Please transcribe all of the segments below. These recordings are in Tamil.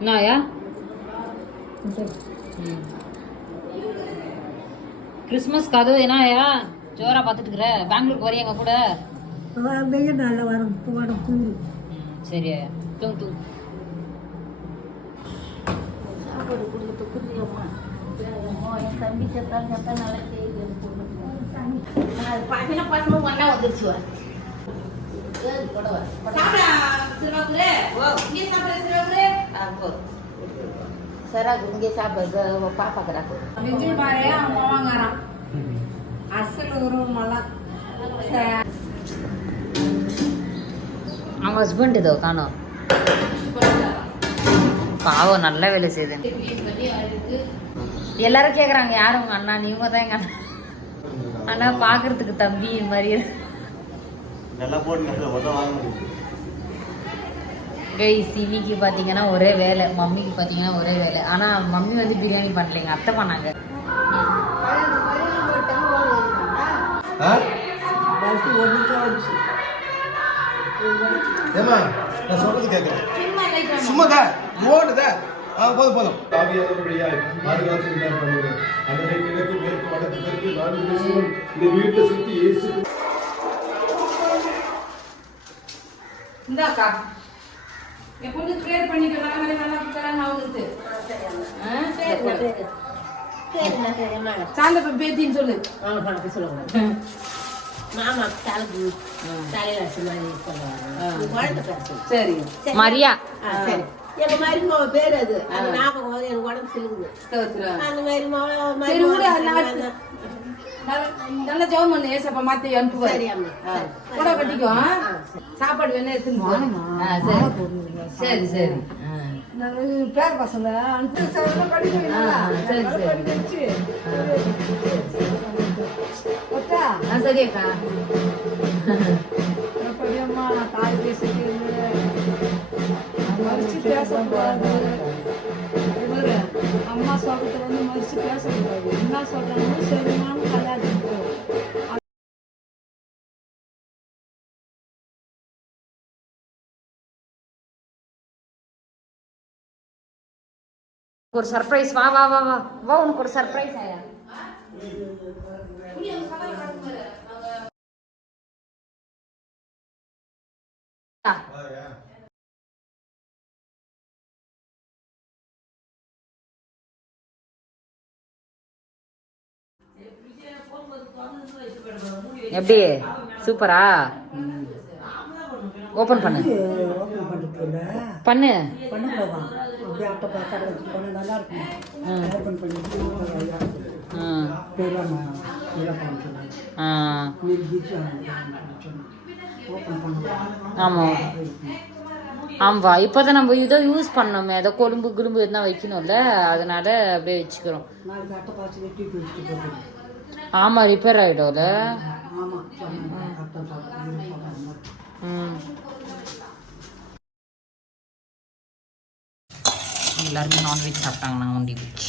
என்னயா கிறிஸ்மஸ் கதவு என்னயா ஜோரா பார்த்துட்டு இருக்கிற? பெங்களூருக்கு வரையா எங்க கூட? வெயில் நல்ல வரும் தூங்கு. சரியா தூங்கு. சாப்பாடு கொடுத்து புரியுமா? என் தம்பி செத்தாலும் செத்தா நல்லா செய்யுது. பார்த்தீங்கன்னா பசங்க ஒன்றா வந்துருச்சு. సరాకు ఇంకే సాబ్ పాప కరాకు బిజీ బారే అమ్మవాంగారా అసలు ఊరు మళ్ళా அவங்க ஹஸ்பண்ட் இதோ காணோம். பாவம் நல்ல வேலை செய்யுது. எல்லாரும் கேக்குறாங்க யாரும் உங்க அண்ணா? நீங்க தான் எங்க அண்ணா. ஆனா பாக்குறதுக்கு தம்பி மாதிரி கைஸ். இன்னைக்கு பார்த்தீங்கன்னா ஒரே வேலை, மம்மிக்கு பார்த்தீங்கன்னா ஒரே வேலை. ஆனால் மம்மி வந்து பிரியாணி பண்ணலைங்க, அத்தை பண்ணாங்க. போதும் இந்தாக்கா எப்போது கிளியர் பண்ணிக்கலாம். நல்லா இருக்கலாம் ஆகுது. சாந்த பேத்தின்னு சொல்லு. சொல்லுங்க மாமா தலைக்கு தலையில சரி மரியா. சரி எங்க மருமக பேர் அது ஞாபகம் வந்து எனக்கு உடம்பு சொல்லுது. அந்த மருமக நல்ல ஜெபம் பண்ணு. ஏசப்பா மாத்தி அனுப்புவாரு. கூட கட்டிக்கோ. சாப்பாடு வேணா எடுத்துன்னு சரி சரி பேர் பசங்க சரியக்கா. எப்படியம்மா தாய் பேசிட்டு மறிச்சு பேசக்கூடாது. அம்மா சொல்றதுல வந்து மறிச்சு பேசக்கூடாது. என்ன சொல்றாங்க சரிமானு கல்யாணம். ஒரு சர்ப்ரைஸ். வா வா வா வா வா, உனக்கு ஒரு சர்ப்ரைஸ் ஆயா. எப்படி சூப்பரா? ஓபன் பண்ணு பண்ணு. ஆமா ஆமா இப்போதான் நம்ம இதோ யூஸ் பண்ணோமே, ஏதோ கொழும்பு குடும்பு எதுனா வைக்கணும்ல, அதனால அப்படியே வச்சுக்கிறோம். ஆமா ரிப்பேர் ஆயிடும்ல. எல்லாருமே நான்வெஜ் சாப்பிட்டாங்க. நான் ஒண்டி வெஜ்.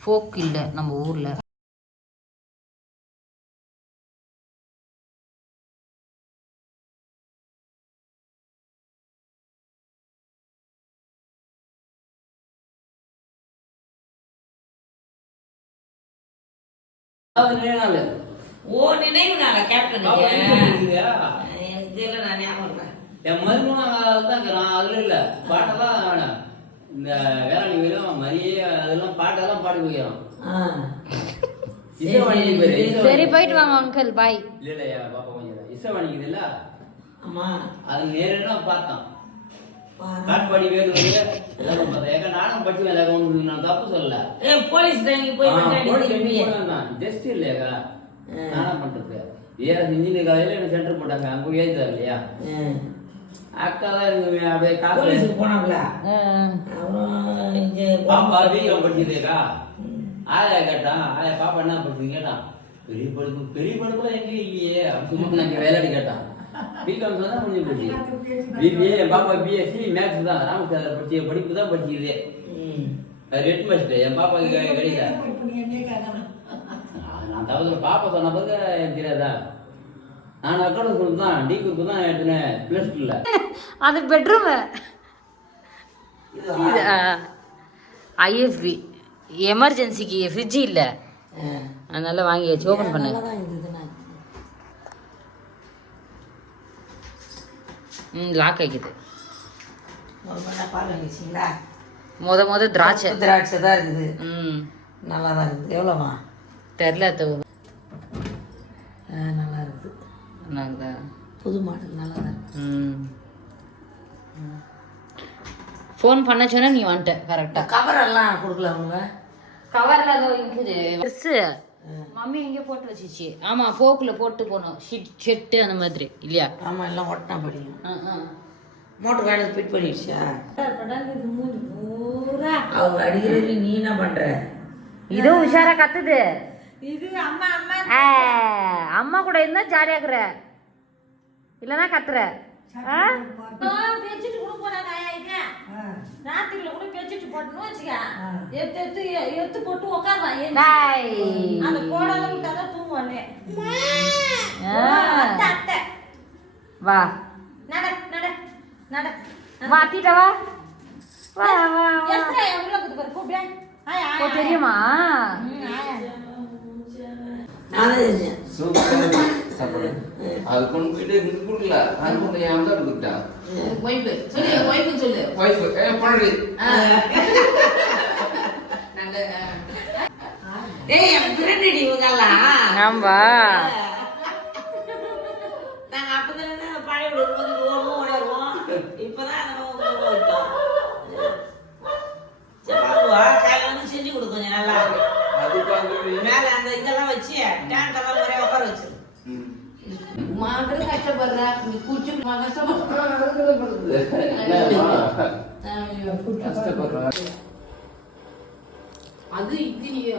ஃபோக் இல்லை நம்ம ஊர்ல. ஓ நினைவு நாள கேப்டன் எனக்கு தெரியல. நான் ஞாபகம் இருக்கேன். என் மருமகன் தான் அதுல இல்ல பாட்டெல்லாம் இந்த வேளாண் வீரம் மரியே அதெல்லாம் பாட்டெல்லாம் பாடி போயிடும். சரி போயிட்டு வாங்க அங்கிள் பாய். இல்லையா பாப்பா கொஞ்சம் இசைவாணிக்குது இல்ல. ஆமா அது நேரா பார்த்தோம். காட்பாடி வேறு எல்லாரும் பார்த்தேன். ஏங்க நானும் படிச்சு நான் தப்பு சொல்லல. போலீஸ் தான் ஜஸ்ட் இல்லையாக்கா நானும் பண்றது. ஏஆர் இன்ஜினியர் காலையில எனக்கு சென்டர் போட்டாங்க. அங்க ஏஜா இல்லையா அக்கா தான் எனக்கு அப்படியே காசு போனாங்களா. பாப்பா வீக்கம் படிச்சதேக்கா. ஆயா கேட்டான். ஆயா பாப்பா என்ன படிச்சு கேட்டான். பெரிய படிப்புலாம் எங்க இல்லையே அப்படின்னு நாங்க விளையாடி கேட்டான். பிகாம் தான் கொஞ்சம் படிச்சு. பிபிஏ என் பாப்பா பிஎஸ்சி மேக்ஸ் தான். ராமசார் படிச்ச படிப்பு தான் படிச்சுதே. ரெட் மஸ்ட் என் பாப்பா கிடைக்கல. நான் தவிர பாப்பா சொன்ன பிறகு எனக்கு தெரியாதா. நான் அக்கௌண்ட் குரூப் தான் டி குரூப் தான் எடுத்துனேன் +2ல. அது பெட்ரூம் ஐஎஃப்பி எமர்ஜென்சிக்கு ஃப்ரிட்ஜ் இல்லை, அதனால வாங்கி வச்சு ஓப்பன் பண்ண. லாக் ஆகிக்குது. முத திராட்சை தான் இருக்குது. நல்லா தான் இருக்குது. எவ்வளோமா தெரில, நல்லா இருக்குது. புது மாடல் நல்லா தான் இருக்குது. ஃபோன் பண்ண சொன்னா நீ வந்துட்ட கரெக்டாக. கவர் எல்லாம் கொடுக்கல அவங்க. கவரில் ஏதோ இருக்குது ட்ரெஸ்ஸு மம்மி எங்கேயோ போட்டு வச்சிச்சு. ஆமாம், போக்கில் போட்டு போகணும், ஷெட்டு அந்த மாதிரி இல்லையா? ஆமாம், எல்லாம் ஒட்டினா படியும். மோட்டர் வேலை ஃபிட் பண்ணிடுச்சா? அவங்க அடிக்கிறது நீ என்ன பண்ற? இதுவும் உஷாரா கத்துது. இது அம்மா அம்மா அம்மா கூட இருந்தா ஜாலியா இருக்கிற, இல்லைன்னா கத்துற. பேச்சுட்டு கூட போறாங்க. ராத்திரில கூட பேச்சுட்டு போட்டணும் வச்சுக்க, எடுத்து போட்டு உட்காருவான். அந்த போடாத விட்டாதான் தூங்குவானே. அத்தை வா நட நட நட மாத்திட்ட வா வா வா. எஸ்ரா எவ்வளோ பாரு கூப்பிடு. ஓ தெரியுமா? அது கொண்டு போயிட்டு கொடுக்கல, அது கொண்டு என் அம்மா கொடுத்துட்டா. ஒய்ஃபு சொல்லு, ஒய்ஃபு சொல்லு. ஒய்ஃபு பொண்ணு. ஏய், என் ஃப்ரெண்ட் இவங்கெல்லாம். ஆமா, நாங்க அப்பதான் பழைய ஓடுவோம். இப்பதான் காலையில வந்து செஞ்சு கொடுக்கும் கொஞ்சம் நல்லா. மேல அந்த இதெல்லாம் வச்சு டேங்க் எல்லாம் ஒரே உட்கார வச்சு கஷ்டப்படுற குச்சி கஷ்டப்படுற அது இத்தினியோ